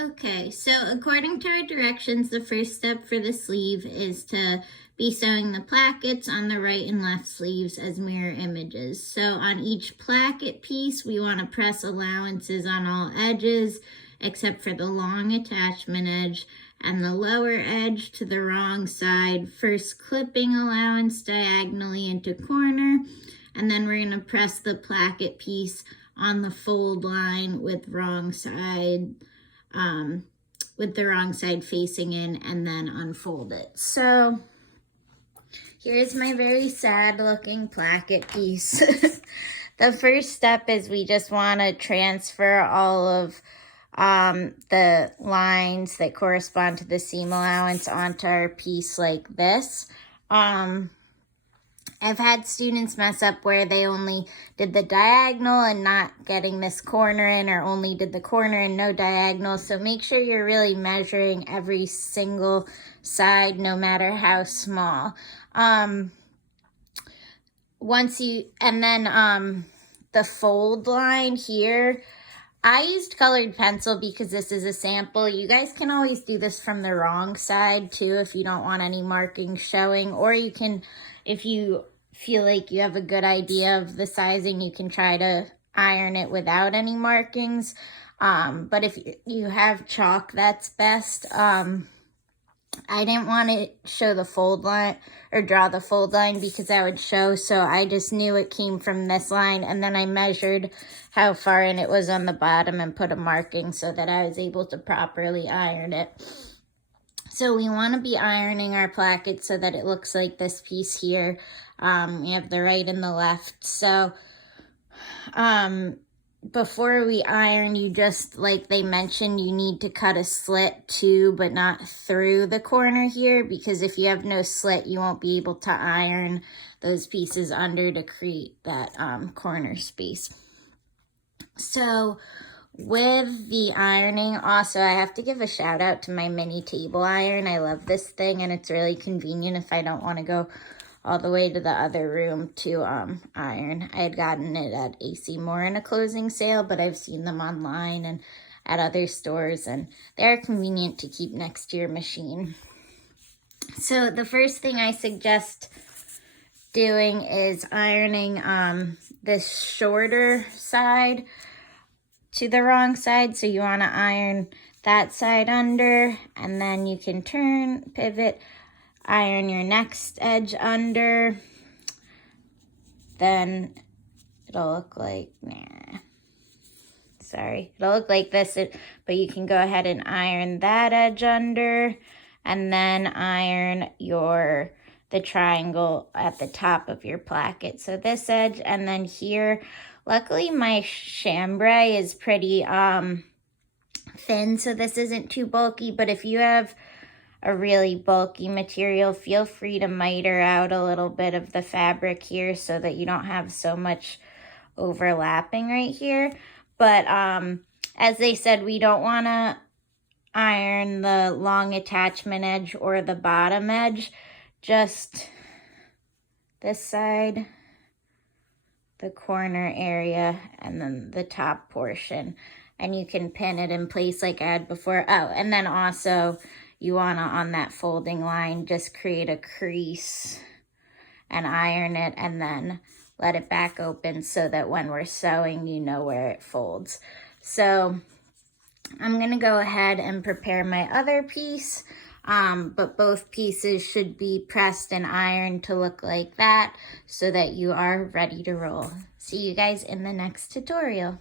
Okay, so according to our directions, the first step for the sleeve is to be sewing the plackets on the right and left sleeves as mirror images. So on each placket piece, we want to press allowances on all edges except for the long attachment edge and the lower edge to the wrong side, first clipping allowance diagonally into corner, and then we're going to press the placket piece on the fold line with the wrong side facing in, and then unfold it. So here's my very sad looking placket piece. The first step is we just want to transfer all of the lines that correspond to the seam allowance onto our piece like this. I've had students mess up where they only did the diagonal and not getting this corner in, or only did the corner and no diagonal. So make sure you're really measuring every single side, no matter how small. The fold line here, I used colored pencil because this is a sample. You guys can always do this from the wrong side too if you don't want any markings showing, or you can, if you feel like you have a good idea of the sizing, you can try to iron it without any markings. But if you have chalk, that's best. I didn't want to show the fold line or draw the fold line because that would show, so I just knew it came from this line, and then I measured how far in it was on the bottom and put a marking so that I was able to properly iron it. So we want to be ironing our placket so that it looks like this piece here. We have the right and the left. So before we iron, you just, like they mentioned, you need to cut a slit to, but not through the corner here, because if you have no slit, you won't be able to iron those pieces under to create that corner space. So with the ironing, also, I have to give a shout out to my mini table iron. I love this thing, and it's really convenient if I don't want to go all the way to the other room to iron. I had gotten it at AC Moore in a closing sale, but I've seen them online and at other stores, and they're convenient to keep next to your machine. So the first thing I suggest doing is ironing this shorter side to the wrong side. So you want to iron that side under, and then you can turn, pivot, iron your next edge under. Then it'll look like, it'll look like this, but you can go ahead and iron that edge under, and then iron the triangle at the top of your placket. So this edge, and then here, luckily my chambray is pretty thin, so this isn't too bulky, but if you have a really bulky material, feel free to miter out a little bit of the fabric here so that you don't have so much overlapping right here. But as they said, we don't want to iron the long attachment edge or the bottom edge, just this side, the corner area, and then the top portion. And you can pin it in place like I had before. Oh, and then also you want to, on that folding line, just create a crease and iron it, and then let it back open so that when we're sewing, you know where it folds. So I'm going to go ahead and prepare my other piece, but both pieces should be pressed and ironed to look like that so that you are ready to roll. See you guys in the next tutorial.